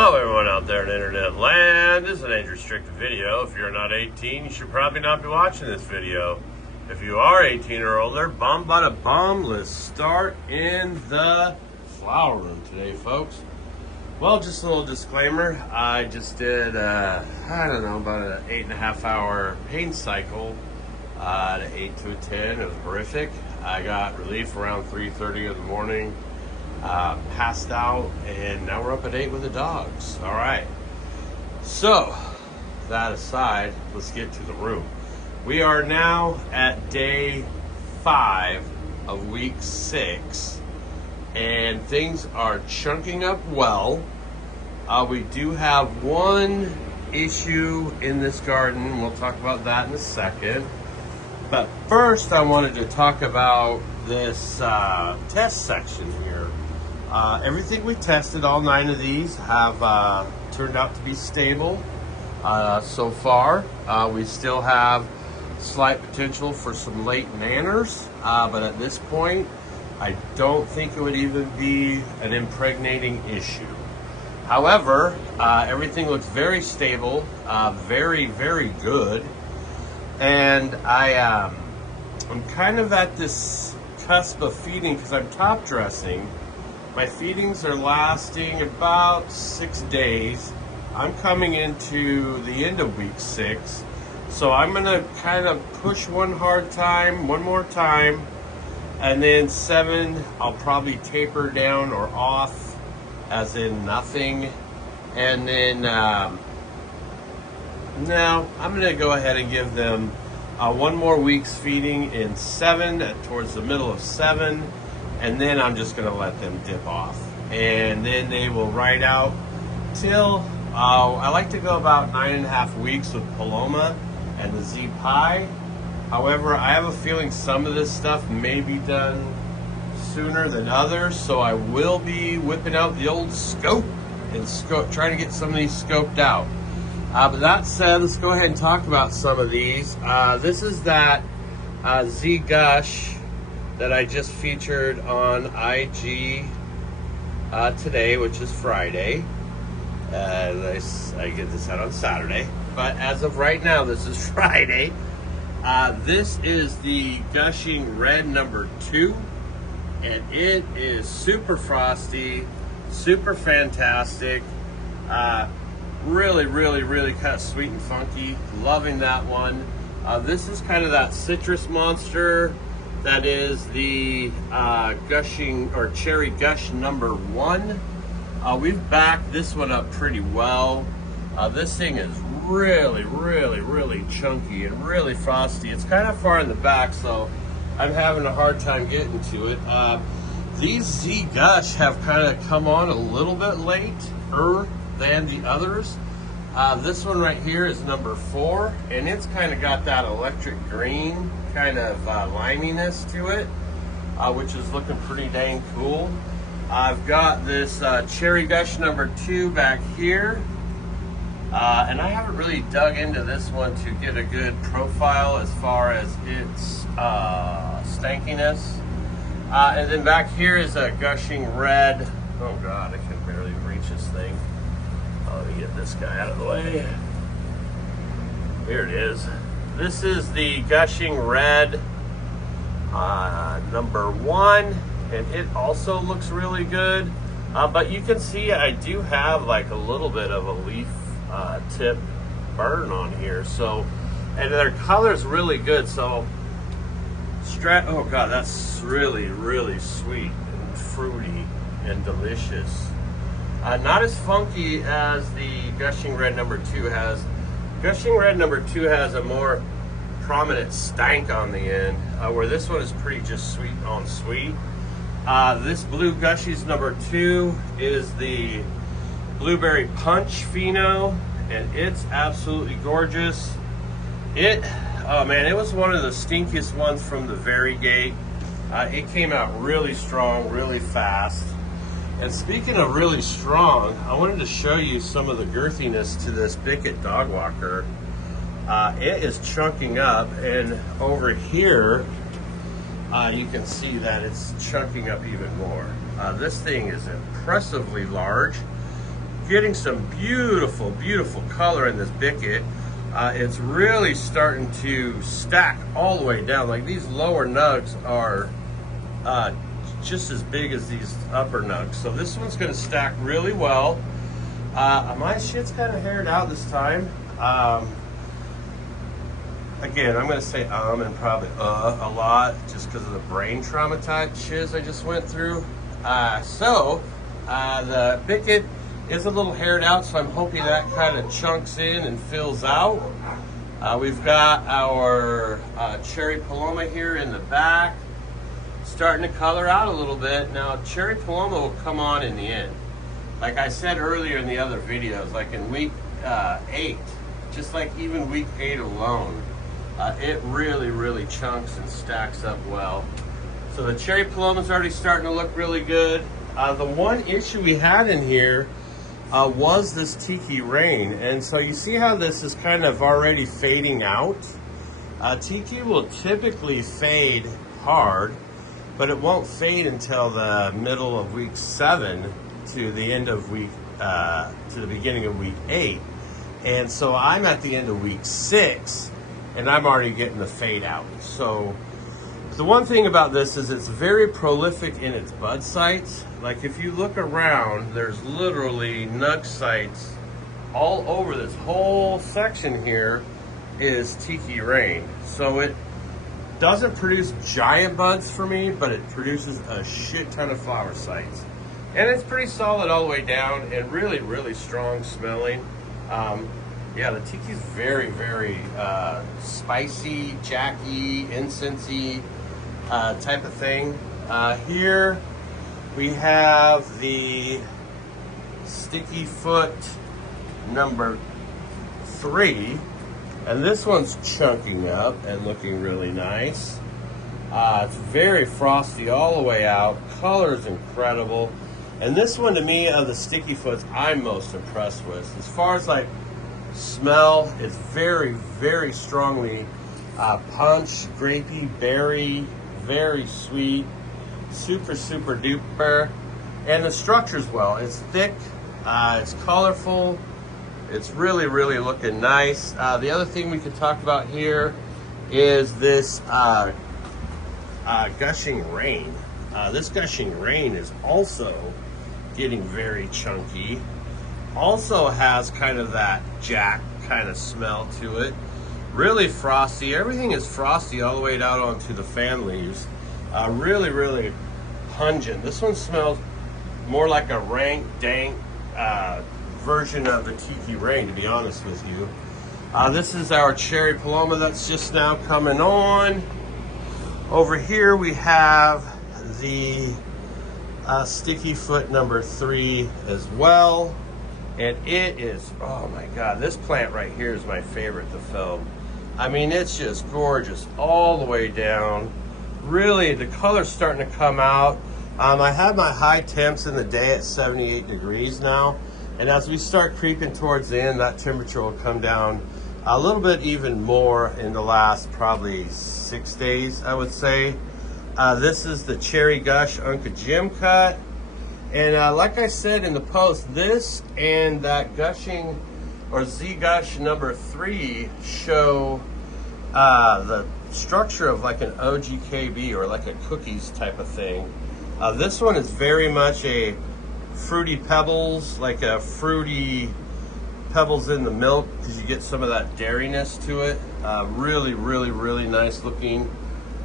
Hello everyone out there in internet land. This is an age restricted video. If you're not 18, you should probably not be watching this video. If you are 18 or older, bum bada bum, let's start in the flower room today, folks. Well, just a little disclaimer. I just did, I don't know, about an 8.5 hour pain cycle, at 8 to a 10. It was horrific. I got relief around 3:30 in the morning. Passed out, and now we're up at 8 with the dogs. All right. So, that aside, let's get to the room. We are now at day 5 of week 6, and things are chunking up well. We do have one issue in this garden. We'll talk about that in a second. But first, I wanted to talk about this test section here. Everything we tested, all 9 of these, have turned out to be stable so far. We still have slight potential for some late nanners, but at this point, I don't think it would even be an impregnating issue. However, everything looks very stable, very, very good. And I'm kind of at this cusp of feeding because I'm top dressing. My feedings are lasting about 6 days. I'm coming into the end of week 6. So I'm gonna kind of push one more time, and then 7, I'll probably taper down or off, as in nothing. And then, now I'm gonna go ahead and give them one more week's feeding in 7, towards the middle of 7. And then I'm just gonna let them dip off. And then they will ride out till, I like to go about 9.5 weeks with Paloma and the Z Pie. However, I have a feeling some of this stuff may be done sooner than others, so I will be whipping out the old scope and trying to get some of these scoped out. But that said, let's go ahead and talk about some of these. This is that Z Gush that I just featured on IG today, which is Friday. I get this out on Saturday, but as of right now, this is Friday. This is the Gushing Red number 2, and it is super frosty, super fantastic. Really, really, really kind of sweet and funky. Loving that one. This is kind of that citrus monster. That is the Gushing or Cherry Gush number 1. We've backed this one up pretty well. This thing is really, really, really chunky and really frosty. It's kind of far in the back, so I'm having a hard time getting to it. These Z Gush have kind of come on a little bit later than the others. This one right here is number 4, and it's kind of got that electric green kind of liminess to it, which is looking pretty dang cool. I've got this Cherry Gush number 2 back here, and I haven't really dug into this one to get a good profile as far as its stankiness. And then back here is a Gushing Red. Oh God, I can barely reach this thing. Let me get this guy out of the way. Here it is. This is the Gushing Red number 1, and it also looks really good. But you can see I do have like a little bit of a leaf tip burn on here. So, and their color's really good. So, oh God, that's really, really sweet and fruity and delicious. Not as funky as the Gushing Red number 2 has. Gushing Red number 2 has a more prominent stank on the end, where this one is pretty just sweet on sweet. This Blue Gushies number 2 is the Blueberry Punch Pheno, and it's absolutely gorgeous. Oh man, it was one of the stinkiest ones from the very gate. It came out really strong, really fast. And speaking of really strong, I wanted to show you some of the girthiness to this Bickett dog walker. It is chunking up, and over here you can see that it's chunking up even more. This thing is impressively large, getting some beautiful, beautiful color in this bicket. It's really starting to stack all the way down. Like these lower nugs are just as big as these upper nugs. So this one's gonna stack really well. My shit's kind of haired out this time. Again, I'm gonna say and probably a lot just because of the brain traumatized shiz I just went through. The bicket is a little haired out, so I'm hoping that kind of chunks in and fills out. We've got our cherry paloma here in the back, starting to color out a little bit. Now, cherry paloma will come on in the end. Like I said earlier in the other videos, like in week 8, just like even week 8 alone, it really, really chunks and stacks up well. So the cherry paloma's already starting to look really good. The one issue we had in here was this tiki rain. And so you see how this is kind of already fading out? Tiki will typically fade hard, but it won't fade until the middle of week 7 to the end of week, to the beginning of week 8. And so I'm at the end of week 6 and I'm already getting the fade out. So the one thing about this is it's very prolific in its bud sites. Like if you look around, there's literally nug sites all over this whole section here is tiki rain. So it doesn't produce giant buds for me, but it produces a shit ton of flower sites. And it's pretty solid all the way down and really, really strong smelling. Yeah, the tiki's very, very spicy, jacky, incensey type of thing. Here we have the sticky foot number 3, and this one's chunking up and looking really nice. It's very frosty all the way out. Color is incredible. And this one, to me, of the sticky foots, I'm most impressed with. As far as like smell, it's very, very strongly punch, grapey, berry, very sweet, super, super duper. And the structure's well. It's thick, it's colorful, it's really, really looking nice. The other thing we could talk about here is this gushing rain. This gushing rain is also getting very chunky. Also has kind of that jack kind of smell to it. Really frosty. Everything is frosty all the way down onto the fan leaves. Really, really pungent. This one smells more like a rank, dank version of the tiki rain, to be honest with you. This is our cherry paloma that's just now coming on. Over here we have the sticky foot number 3 as well. And it is, oh my God, this plant right here is my favorite to film. I mean, it's just gorgeous all the way down. Really, the color's starting to come out. I have my high temps in the day at 78 degrees now. And as we start creeping towards the end, that temperature will come down a little bit even more in the last probably 6 days, I would say. This is the Cherry Gush Unca Jim cut. And like I said in the post, this and that gushing or Z Gush number 3 show the structure of like an OGKB or like a cookies type of thing. This one is very much a fruity pebbles, like a fruity pebbles in the milk, because you get some of that dairiness to it. Really, really, really nice looking.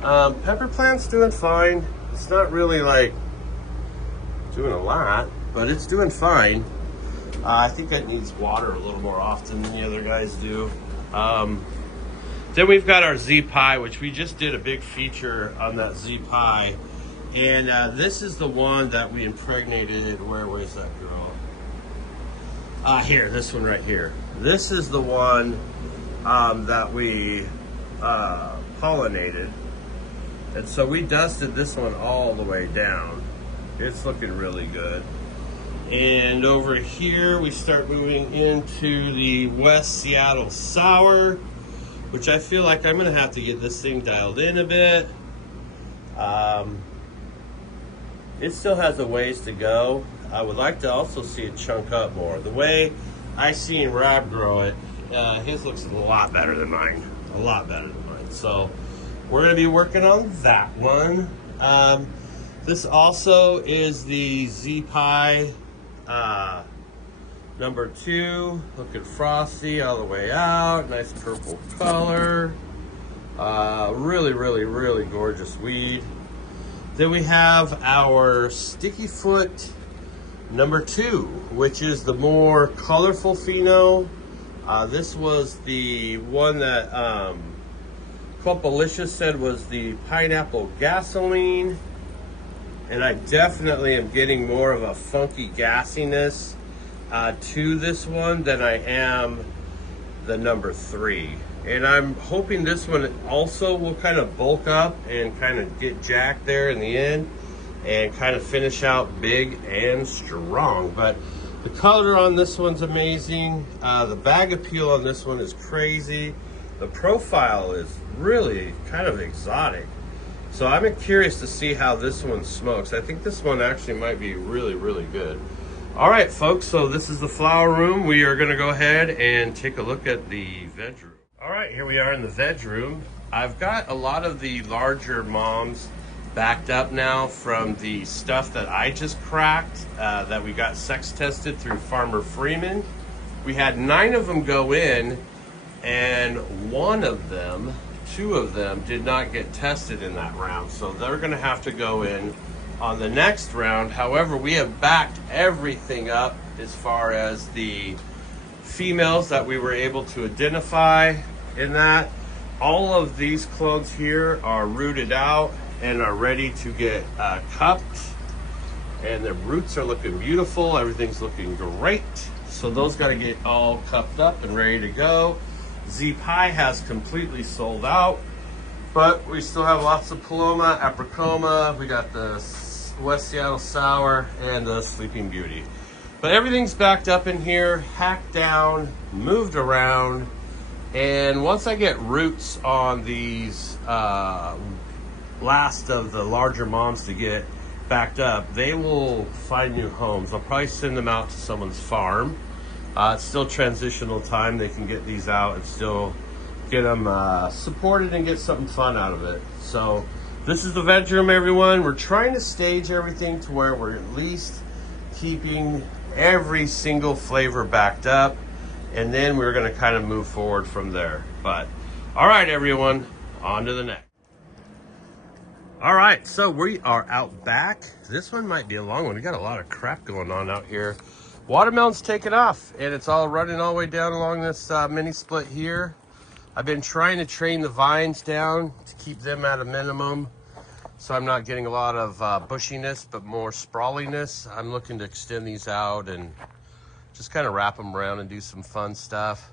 Pepper plant's doing fine. It's not really like doing a lot, but it's doing fine. I think it needs water a little more often than the other guys do. Then we've got our Z Pie, which we just did a big feature on that Z Pie. And this is the one that we impregnated. Where was that girl? Here, this one right here. This is the one that we pollinated. And so we dusted this one all the way down. It's looking really good. And over here, we start moving into the West Seattle Sour, which I feel like I'm gonna have to get this thing dialed in a bit. It still has a ways to go. I would like to also see it chunk up more. The way I seen Rob grow it, his looks a lot better than mine. A lot better than mine. So we're going to be working on that one. This also is the Z-Pie number 2, looking frosty all the way out. Nice purple color. Really gorgeous weed. Then we have our Sticky Foot number 2, which is the more colorful pheno. This was the one that Copalicious said was the pineapple gasoline. And I definitely am getting more of a funky gassiness to this one than I am the number 3. And I'm hoping this one also will kind of bulk up and kind of get jacked there in the end and kind of finish out big and strong. But the color on this one's amazing. The bag appeal on this one is crazy. The profile is really kind of exotic. So I'm curious to see how this one smokes. I think this one actually might be really good. All right, folks, so this is the flower room. We are gonna go ahead and take a look at the veg room. All right, here we are in the veg room. I've got a lot of the larger moms backed up now from the stuff that I just cracked, that we got sex tested through Farmer Freeman. We had 9 of them go in, and 2 of them did not get tested in that round. So they're gonna have to go in on the next round. However, we have backed everything up as far as the females that we were able to identify in that. All of these clones here are rooted out and are ready to get cupped, and the roots are looking beautiful. Everything's looking great. So those got to get all cupped up and ready to go. Z-Pie has completely sold out, but we still have lots of Paloma, Apricoma. We got the West Seattle Sour and the Sleeping Beauty. But everything's backed up in here, hacked down, moved around. And once I get roots on these last of the larger moms to get backed up, they will find new homes. I'll probably send them out to someone's farm. It's still transitional time. They can get these out and still get them supported and get something fun out of it. So this is the veg room, everyone. We're trying to stage everything to where we're at least keeping every single flavor backed up, and then we're going to kind of move forward from there. But all right, everyone, on to the next. All right, so we are out back. This one might be a long one. We got a lot of crap going on out here. Watermelon's taken off, and it's all running all the way down along this mini split here. I've been trying to train the vines down to keep them at a minimum, so I'm not getting a lot of bushiness, but more sprawliness. I'm looking to extend these out and just kind of wrap them around and do some fun stuff.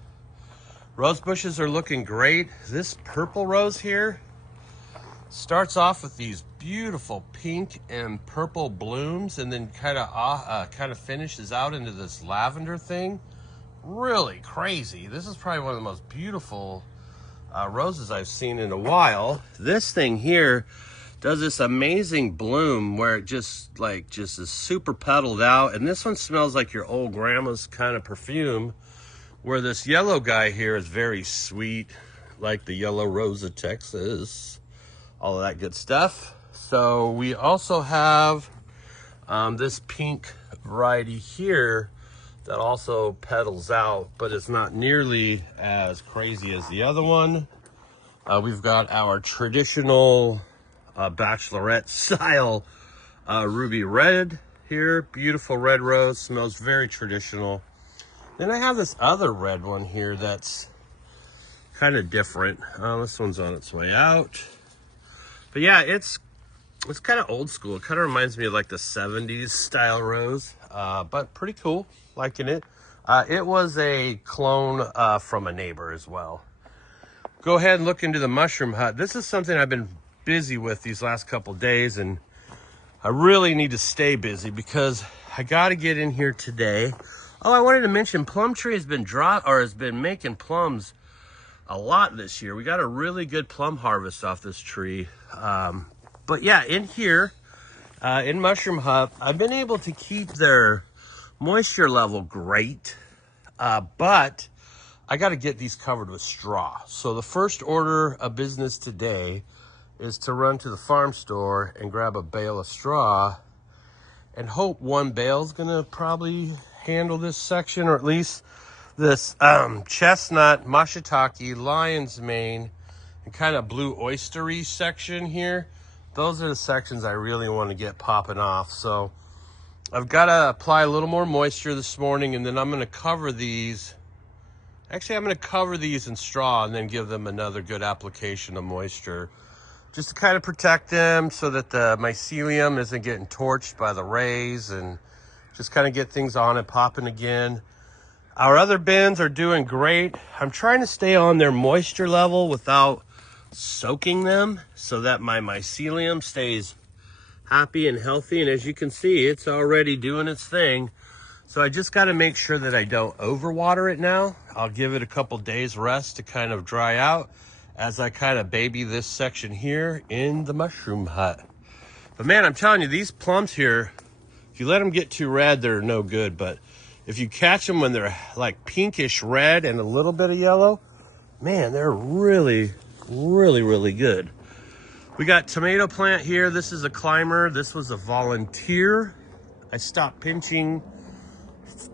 Rose bushes are looking great. This purple rose here starts off with these beautiful pink and purple blooms, and then kind of finishes out into this lavender thing. Really crazy. This is probably one of the most beautiful roses I've seen in a while. This thing here does this amazing bloom where it just is super petaled out, and this one smells like your old grandma's kind of perfume, where this yellow guy here is very sweet, like the yellow rose of Texas, all of that good stuff. So we also have this pink variety here that also petals out, but it's not nearly as crazy as the other one. We've got our traditional bachelorette style ruby red here. Beautiful red rose, smells very traditional. Then I have this other red one here that's kind of different. This one's on its way out. But yeah, it's kind of old school. It kind of reminds me of like the 70s style rose, but pretty cool, liking it. It was a clone from a neighbor as well. Go ahead and look into the mushroom hut. This is something I've been busy with these last couple days, and I really need to stay busy because I got to get in here today. Oh, I wanted to mention Plum Tree has been making plums a lot this year. We got a really good plum harvest off this tree. But yeah, in here, in Mushroom Hut, I've been able to keep their moisture level great, but I got to get these covered with straw. So the first order of business today is to run to the farm store and grab a bale of straw and hope one bale is gonna probably handle this section, or at least this chestnut, mashiitake, lion's mane, and kind of blue oystery section here. Those are the sections I really want to get popping off. So I've got to apply a little more moisture this morning, and then I'm going to cover these. Actually, I'm going to cover these in straw and then give them another good application of moisture, just to kind of protect them so that the mycelium isn't getting torched by the rays, and just kind of get things on and popping again. Our other bins are doing great. I'm trying to stay on their moisture level without soaking them so that my mycelium stays happy and healthy. And as you can see, it's already doing its thing. So I just got to make sure that I don't overwater it now. I'll give it a couple days rest to kind of dry out as I kind of baby this section here in the Mushroom Hut. But man, I'm telling you, these plums here, if you let them get too red, they're no good. But if you catch them when they're like pinkish red and a little bit of yellow, man, they're really, really good. We got tomato plant here. This is a climber. This was a volunteer. I stopped pinching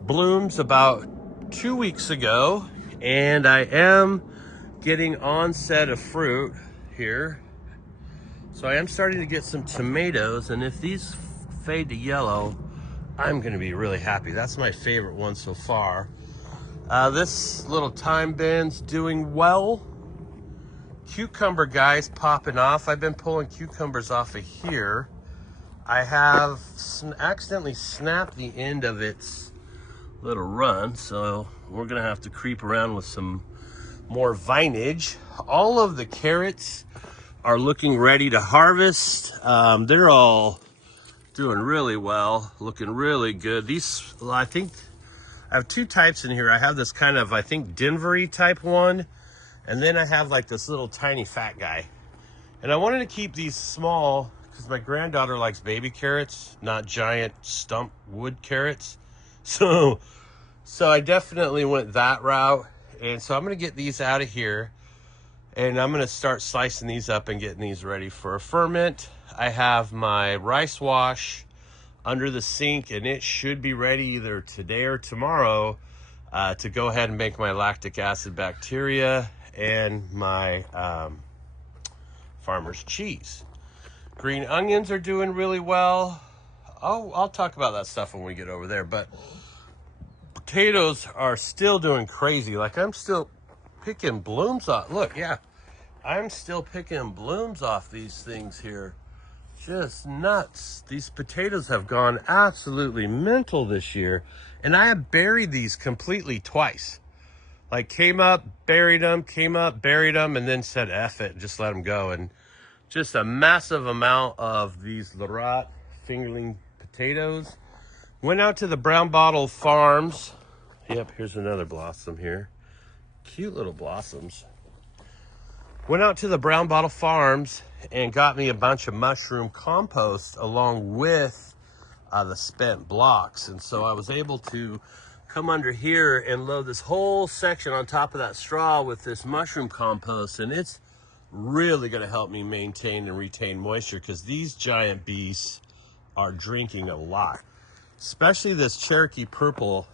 blooms about 2 weeks ago, and I am getting onset of fruit here. So I am starting to get some tomatoes, and if these fade to yellow, I'm gonna be really happy. That's my favorite one so far. This little thyme bin's doing well. Cucumber guys popping off. I've been pulling cucumbers off of here. I have accidentally snapped the end of its little run, so we're gonna have to creep around with some more vinage. All of the carrots are looking ready to harvest. They're all doing really well, looking really good. These, I think, I have two types in here. I have this kind of, I think, Denver-y type one, and then I have like this little tiny fat guy. And I wanted to keep these small because my granddaughter likes baby carrots, not giant stump wood carrots. So I definitely went that route. And so I'm gonna get these out of here, and I'm gonna start slicing these up and getting these ready for a ferment. I have my rice wash under the sink, and it should be ready either today or tomorrow to go ahead and make my lactic acid bacteria and my farmer's cheese. Green onions are doing really well. I'll talk about that stuff when we get over there, but potatoes are still doing crazy. Like, I'm still picking blooms off. Look, yeah, I'm still picking blooms off these things here. Just nuts. These potatoes have gone absolutely mental this year. And I have buried these completely twice. Like, came up, buried them, came up, buried them, and then said F it, just let them go. And just a massive amount of these Larat fingerling potatoes. Went out to the Brown Bottle Farms. Yep, here's another blossom here. Cute little blossoms. Went out to the Brown Bottle Farms and got me a bunch of mushroom compost along with the spent blocks. And so I was able to come under here and load this whole section on top of that straw with this mushroom compost. And it's really gonna help me maintain and retain moisture, because these giant beasts are drinking a lot. Especially this Cherokee Purple.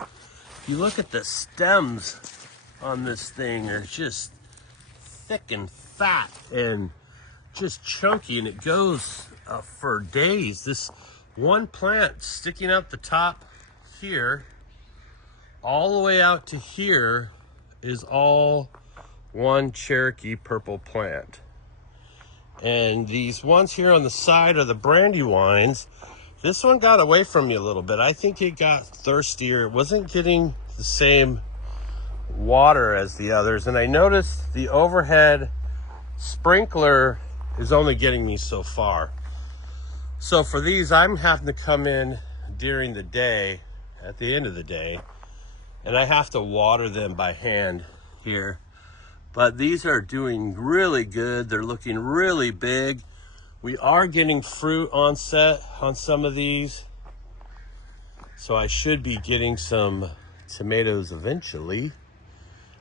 If you look at the stems on this thing, they're just thick and fat and just chunky, and it goes for days. This one plant sticking out the top here all the way out to here is all one Cherokee Purple plant. And these ones here on the side are the Brandywines. This one got away from me a little bit. I think it got thirstier. It wasn't getting the same water as the others. And I noticed the overhead sprinkler is only getting me so far. So for these, I'm having to come in during the day, at the end of the day, and I have to water them by hand here. But these are doing really good. They're looking really big. We are getting fruit on set on some of these, so I should be getting some tomatoes eventually.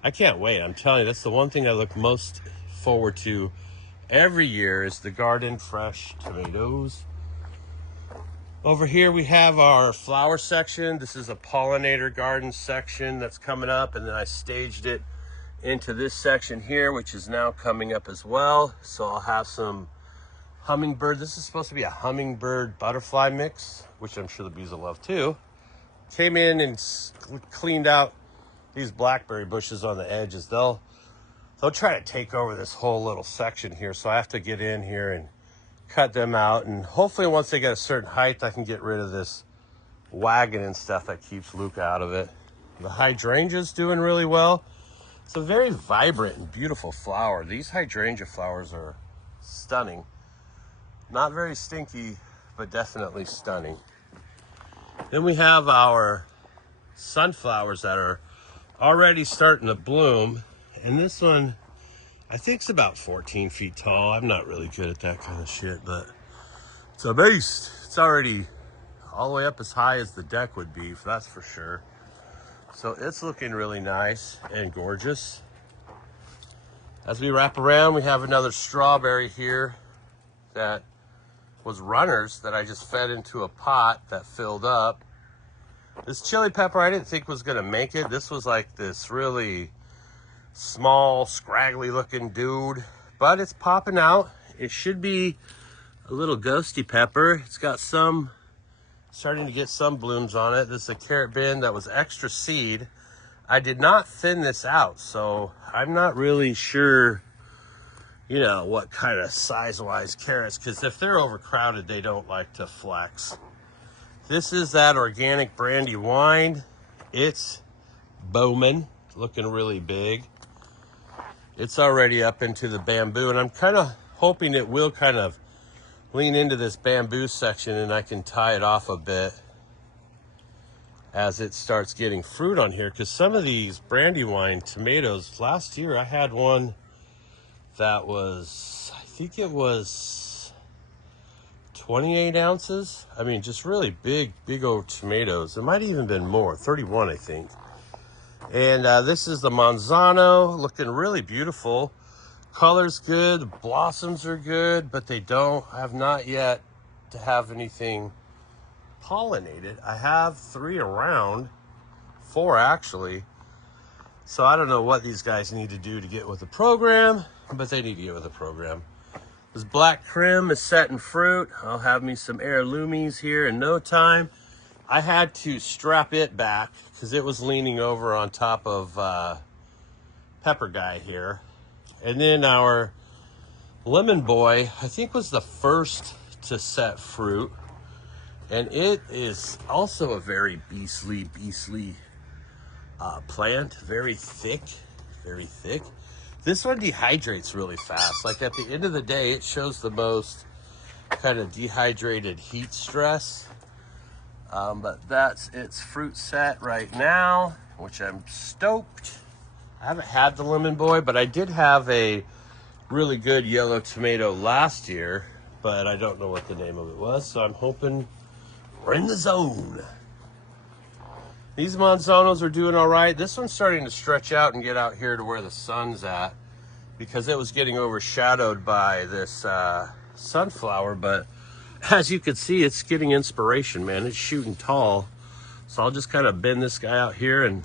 I can't wait. I'm telling you, that's the one thing I look most forward to every year is the garden fresh tomatoes. Over here we have our flower section. This is a pollinator garden section that's coming up, and then I staged it into this section here, which is now coming up as well. So I'll have some hummingbird. This is supposed to be a hummingbird butterfly mix, which I'm sure the bees will love too. Came in and cleaned out these blackberry bushes on the edges. They'll try to take over this whole little section here, so I have to get in here and cut them out, and hopefully once they get a certain height I can get rid of this wagon and stuff that keeps Luke out of it. The hydrangea's doing really well. It's a very vibrant and beautiful flower. These hydrangea flowers are stunning. Not very stinky, but definitely stunning. Then we have our sunflowers that are already starting to bloom, and this one I think it's about 14 feet tall. I'm not really good at that kind of shit, but it's a beast. It's already all the way up as high as the deck would be, that's for sure. So it's looking really nice and gorgeous. As we wrap around, we have another strawberry here that was runners that I just fed into a pot that filled up. This chili pepper I didn't think was gonna make it. This was like this really small, scraggly looking dude, but it's popping out. It should be a little ghosty pepper. It's got some, starting to get some blooms on it. This is a carrot bin that was extra seed. I did not thin this out, so I'm not really sure, you know, what kind of size-wise carrots, because if they're overcrowded, they don't like to flex. This is that organic brandy wine. It's Bowman, looking really big. It's already up into the bamboo, and I'm kind of hoping it will kind of lean into this bamboo section and I can tie it off a bit as it starts getting fruit on here, because some of these Brandywine tomatoes, last year I had one that was, I think it was 28 ounces. I mean, just really big old tomatoes. It might have even been more, 31 I think. And this is the Manzano, looking really beautiful. Color's good, the blossoms are good, but they have not yet to have anything pollinated. I have 3 around, 4 actually. So I don't know what these guys need to do to get with the program, but they need to get with the program. This black Krim is setting fruit. I'll have me some heirloomies here in no time. I had to strap it back because it was leaning over on top of Pepper Guy here. And then our Lemon Boy, I think, was the first to set fruit. And it is also a very beastly plant. Very thick, very thick. This one dehydrates really fast. Like at the end of the day, it shows the most kind of dehydrated heat stress. But that's its fruit set right now, which I'm stoked. I haven't had the Lemon Boy, but I did have a really good yellow tomato last year, but I don't know what the name of it was, so I'm hoping we're in the zone. These Manzanos are doing all right. This one's starting to stretch out and get out here to where the sun's at, because it was getting overshadowed by this sunflower, but as you can see, it's getting inspiration, man. It's shooting tall. So I'll just kind of bend this guy out here and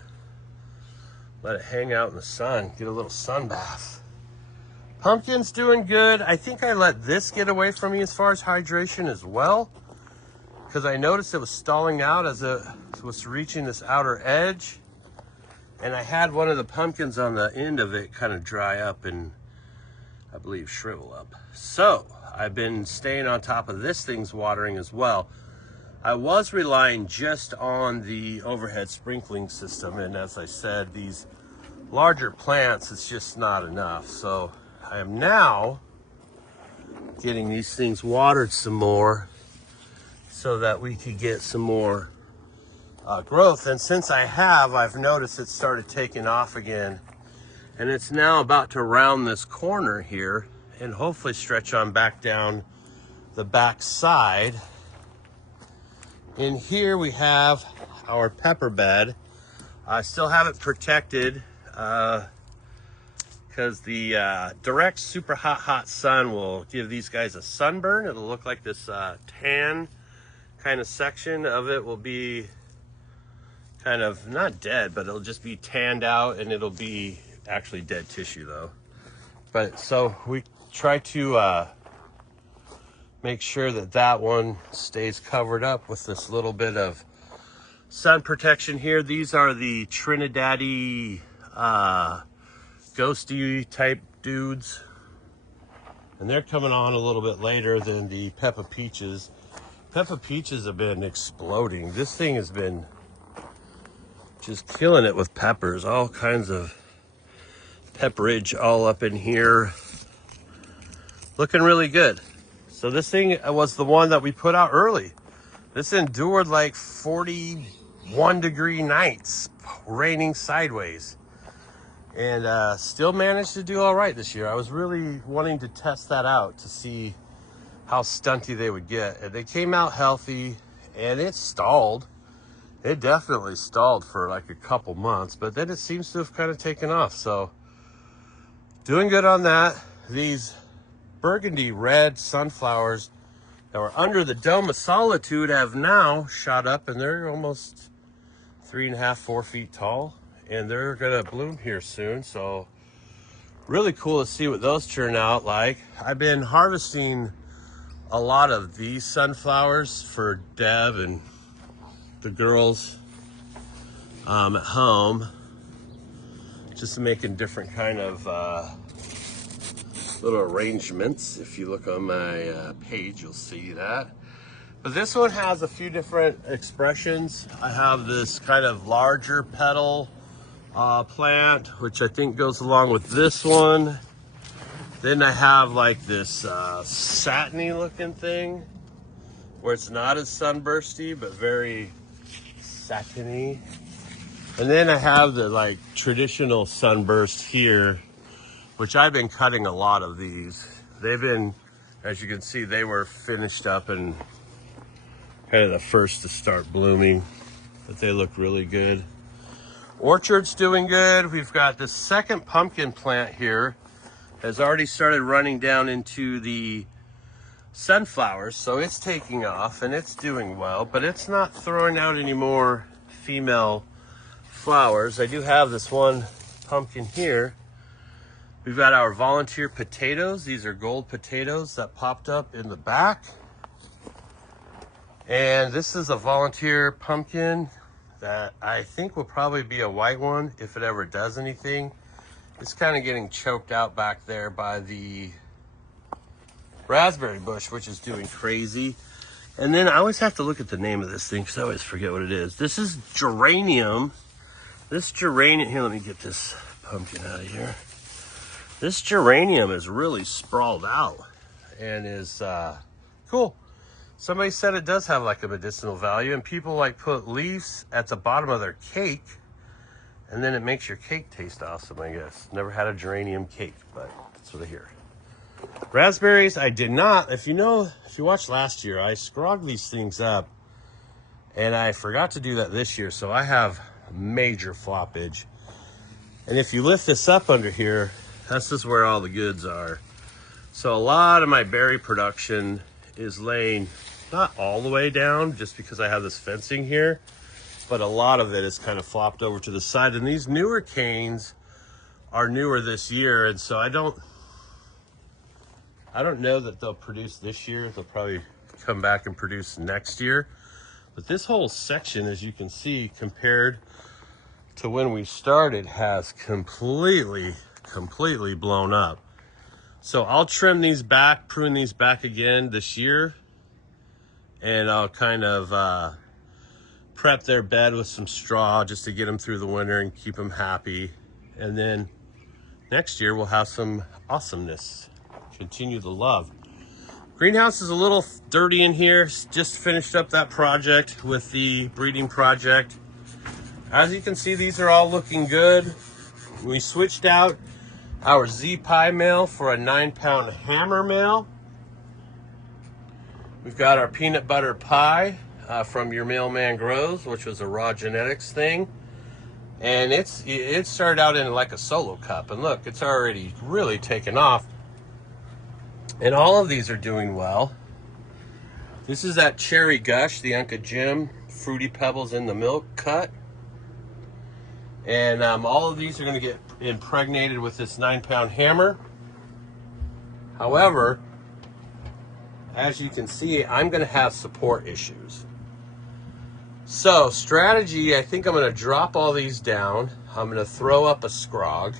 let it hang out in the sun, get a little sun bath. Pumpkin's doing good. I think I let this get away from me as far as hydration as well, because I noticed it was stalling out as it was reaching this outer edge. And I had one of the pumpkins on the end of it kind of dry up and I believe shrivel up. So I've been staying on top of this thing's watering as well. I was relying just on the overhead sprinkling system, and as I said, these larger plants, it's just not enough. So I am now getting these things watered some more so that we could get some more growth. And since I've noticed it started taking off again, and it's now about to round this corner here and hopefully stretch on back down the back side. In here we have our pepper bed. I still have it protected because the direct super hot sun will give these guys a sunburn. It'll look like this tan kind of section of it will be kind of not dead, but it'll just be tanned out, and it'll be actually dead tissue though. But so we try to make sure that that one stays covered up with this little bit of sun protection here. These are the Trinidad-y ghosty type dudes, and they're coming on a little bit later than the Peppa Peaches. Peppa Peaches have been exploding. This thing has been just killing it with peppers, all kinds of pepperage all up in here. Looking really good. So this thing was the one that we put out early. This endured like 41-degree nights, raining sideways, and still managed to do all right this year. I was really wanting to test that out to see how stunty they would get. And they came out healthy, and it stalled. It definitely stalled for like a couple months, but then it seems to have kind of taken off. So doing good on that. These burgundy red sunflowers that were under the Dome of Solitude have now shot up, and they're almost 3.5, 4 feet tall, and they're gonna bloom here soon. So really cool to see what those turn out like. I've been harvesting a lot of these sunflowers for Deb and the girls at home, just making different kind of little arrangements. If you look on my page, you'll see that. But this one has a few different expressions. I have this kind of larger petal plant, which I think goes along with this one. Then I have like this satiny looking thing where it's not as sunbursty, but very satiny. And then I have the like traditional sunburst here, which I've been cutting a lot of these. They've been, as you can see, they were finished up and kind of the first to start blooming, but they look really good. Orchard's doing good. We've got the second pumpkin plant here, has already started running down into the sunflowers, so it's taking off and it's doing well, but it's not throwing out any more female flowers. I do have this one pumpkin here. We've got our volunteer potatoes. These are gold potatoes that popped up in the back. And this is a volunteer pumpkin that I think will probably be a white one if it ever does anything. It's kind of getting choked out back there by the raspberry bush, which is doing crazy. And then I always have to look at the name of this thing because I always forget what it is. This is geranium. This geranium, here, let me get this pumpkin out of here. This geranium is really sprawled out and is cool. Somebody said it does have like a medicinal value, and people like put leaves at the bottom of their cake, and then it makes your cake taste awesome, I guess. Never had a geranium cake, but that's what I hear. Raspberries, I did not. If you watched last year, I scrogged these things up, and I forgot to do that this year, so I have major floppage. And if you lift this up under here, this is where all the goods are. So a lot of my berry production is laying not all the way down just because I have this fencing here, but a lot of it is kind of flopped over to the side. And these newer canes are newer this year, and so I don't know that they'll produce this year. They'll probably come back and produce next year. But this whole section, as you can see, compared to when we started, has completely blown up. So I'll trim these back, prune these back again this year, and I'll kind of prep their bed with some straw just to get them through the winter and keep them happy. And then next year we'll have some awesomeness. Continue the love. Greenhouse is a little dirty in here. Just finished up that project with the breeding project. As you can see, these are all looking good. We switched out our Z Pie male for a 9-pound hammer male. We've got our peanut butter pie from Your Mailman Grows, which was a raw genetics thing. And it started out in like a solo cup. And look, it's already really taken off. And all of these are doing well. This is that Cherry Gush, the Uncle Jim Fruity Pebbles in the Milk cut. And all of these are going to get impregnated with this 9-pound hammer. However, as you can see, I'm going to have support issues. So, strategy, I think I'm going to drop all these down. I'm going to throw up a scrog.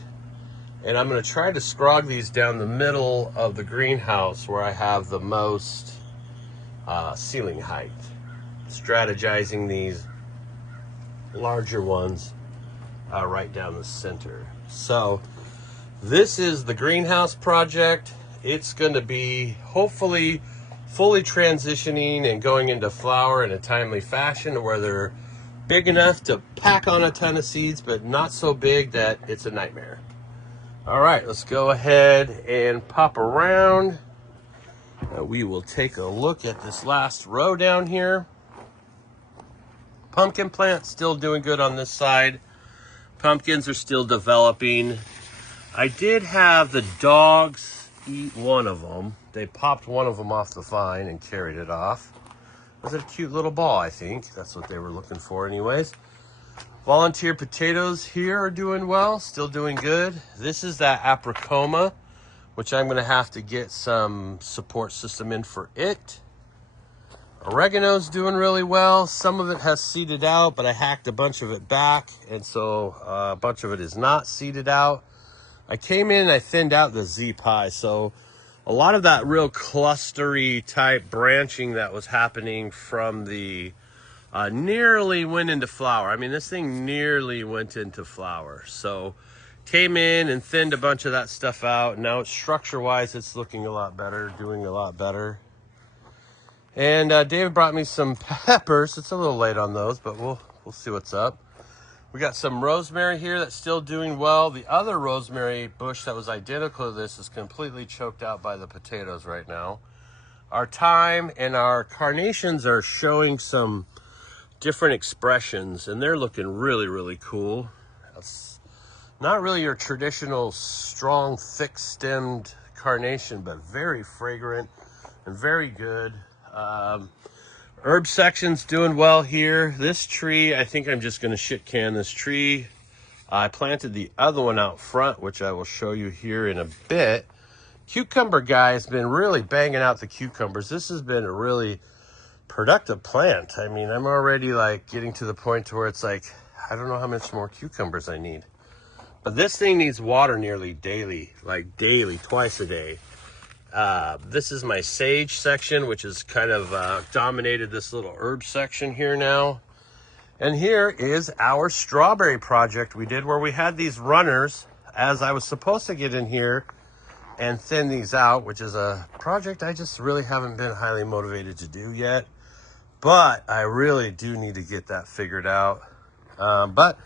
And I'm going to try to scrog these down the middle of the greenhouse where I have the most ceiling height. Strategizing these larger ones right down the center. So, this is the greenhouse project. It's going to be hopefully fully transitioning and going into flower in a timely fashion where they're big enough to pack on a ton of seeds, but not so big that it's a nightmare. All right, let's go ahead and pop around. We will take a look at this last row down here. Pumpkin plant still doing good on this side. Pumpkins are still developing. I did have the dogs eat one of them. They popped one of them off the vine and carried it off. Was it a cute little ball, I think? That's what they were looking for anyways. Volunteer potatoes here are doing well, still doing good. This is that apricoma, which I'm gonna have to get some support system in for it. Oregano's doing really well. Some of it has seeded out, but I hacked a bunch of it back, and so a bunch of it is not seeded out. I came in and I thinned out the Z pie, so a lot of that real clustery type branching that was happening from the nearly went into flower. I mean, this thing nearly went into flower. So came in and thinned a bunch of that stuff out. Now it's structure-wise, it's looking a lot better, doing a lot better. And David brought me some peppers. It's a little late on those, but we'll see what's up. We got some rosemary here that's still doing well. The other rosemary bush that was identical to this is completely choked out by the potatoes right now. Our thyme and our carnations are showing some different expressions, and they're looking really, really cool. That's not really your traditional strong, thick-stemmed carnation, but very fragrant and very good. Herb section's doing well here. This tree, I think I'm just going to shit can this tree. I planted the other one out front, which I will show you here in a bit. Cucumber guy has been really banging out the cucumbers. This has been a really productive plant. I mean, I'm already like getting to the point to where it's like, I don't know how much more cucumbers I need. But this thing needs water nearly daily, like daily, twice a day. This is my sage section, which has kind of dominated this little herb section here now. And here is our strawberry project we did where we had these runners as I was supposed to get in here and thin these out, which is a project I just really haven't been highly motivated to do yet. But I really do need to get that figured out. But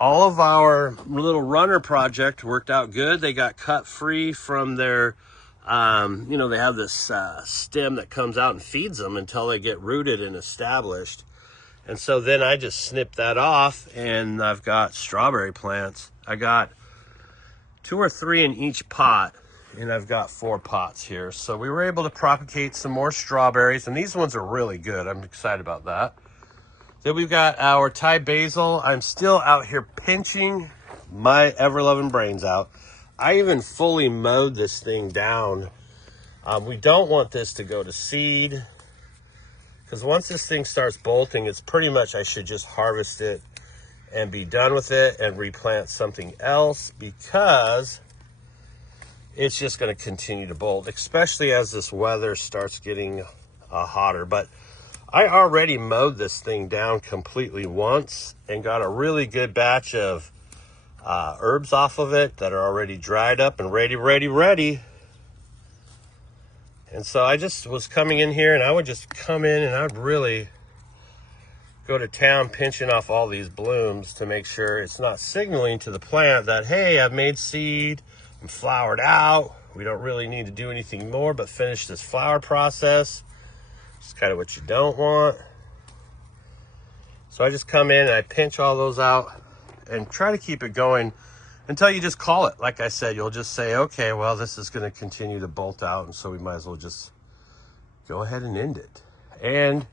all of our little runner project worked out good. They got cut free from their you know, they have this stem that comes out and feeds them until they get rooted and established. And so then I just snipped that off, and I've got strawberry plants. I got 2 or 3 in each pot, and I've got 4 pots here. So we were able to propagate some more strawberries, and these ones are really good. I'm excited about that. Then we've got our Thai basil. I'm still out here pinching my ever-loving brains out. I even fully mowed this thing down. We don't want this to go to seed, because once this thing starts bolting, it's pretty much I should just harvest it and be done with it and replant something else, because it's just going to continue to bolt, especially as this weather starts getting hotter. But I already mowed this thing down completely once and got a really good batch of herbs off of it that are already dried up and ready. And so I just was coming in here, and I would just come in and I would really go to town pinching off all these blooms to make sure it's not signaling to the plant that, hey, I've made seed, I'm flowered out, we don't really need to do anything more but finish this flower process. It's kind of what you don't want. So I just come in and I pinch all those out and try to keep it going until you just call it. Like I said, you'll just say, okay, well, this is going to continue to bolt out, and so we might as well just go ahead and end it. And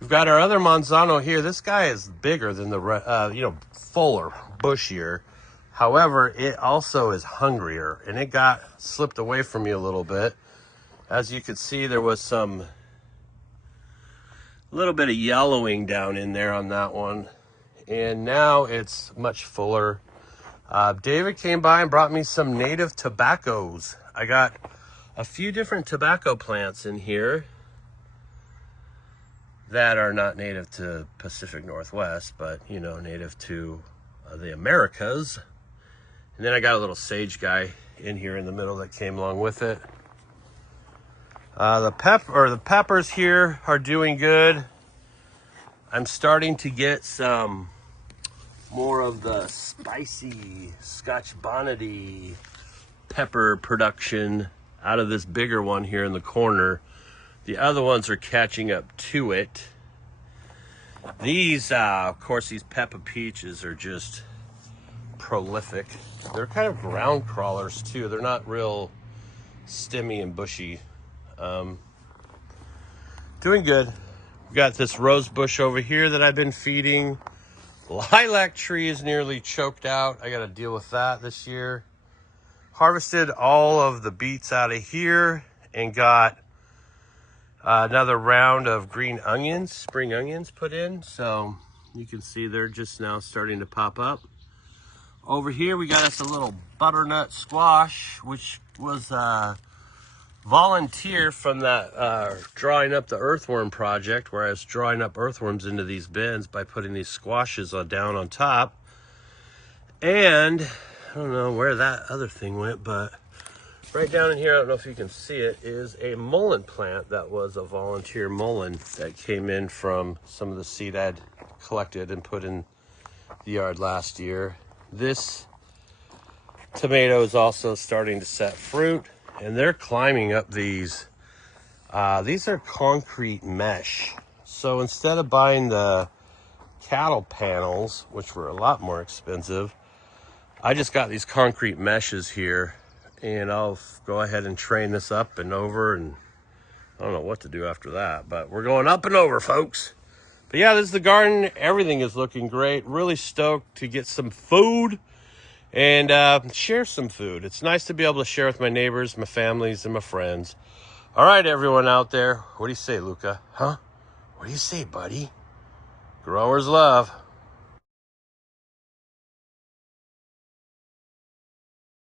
we've got our other Manzano here. This guy is bigger than the, fuller, bushier. However, it also is hungrier, and it got slipped away from me a little bit. As you can see, there was a little bit of yellowing down in there on that one. And now it's much fuller. David came by and brought me some native tobaccos. I got a few different tobacco plants in here that are not native to Pacific Northwest, but, native to the Americas. And then I got a little sage guy in here in the middle that came along with it. The peppers here are doing good. I'm starting to get some more of the spicy Scotch bonnety pepper production out of this bigger one here in the corner. The other ones are catching up to it. These, of course, these Peppa Peaches are just prolific. They're kind of ground crawlers too. They're not real stemmy and bushy. Doing good. We've got this rose bush over here that I've been feeding. Lilac tree is nearly choked out. I got to deal with that this year. Harvested all of the beets out of here and got another round of green onions, spring onions put in. So you can see they're just now starting to pop up. Over here we got us a little butternut squash, which was volunteer from that drawing up the earthworm project, where I was drawing up earthworms into these bins by putting these squashes down on top. And I don't know where that other thing went, but right down in here, I don't know if you can see it, is a mullein plant that was a volunteer mullein that came in from some of the seed I'd collected and put in the yard last year. This tomato is also starting to set fruit, and they're climbing up these. These are concrete mesh. So instead of buying the cattle panels, which were a lot more expensive, I just got these concrete meshes here, and I'll go ahead and train this up and over, and I don't know what to do after that, but we're going up and over, folks. But yeah, this is the garden. Everything is looking great. Really stoked to get some food and share some food. It's nice to be able to share with my neighbors, my families, and my friends. All right, everyone out there. What do you say, Luca? Huh? What do you say, buddy? Growers love.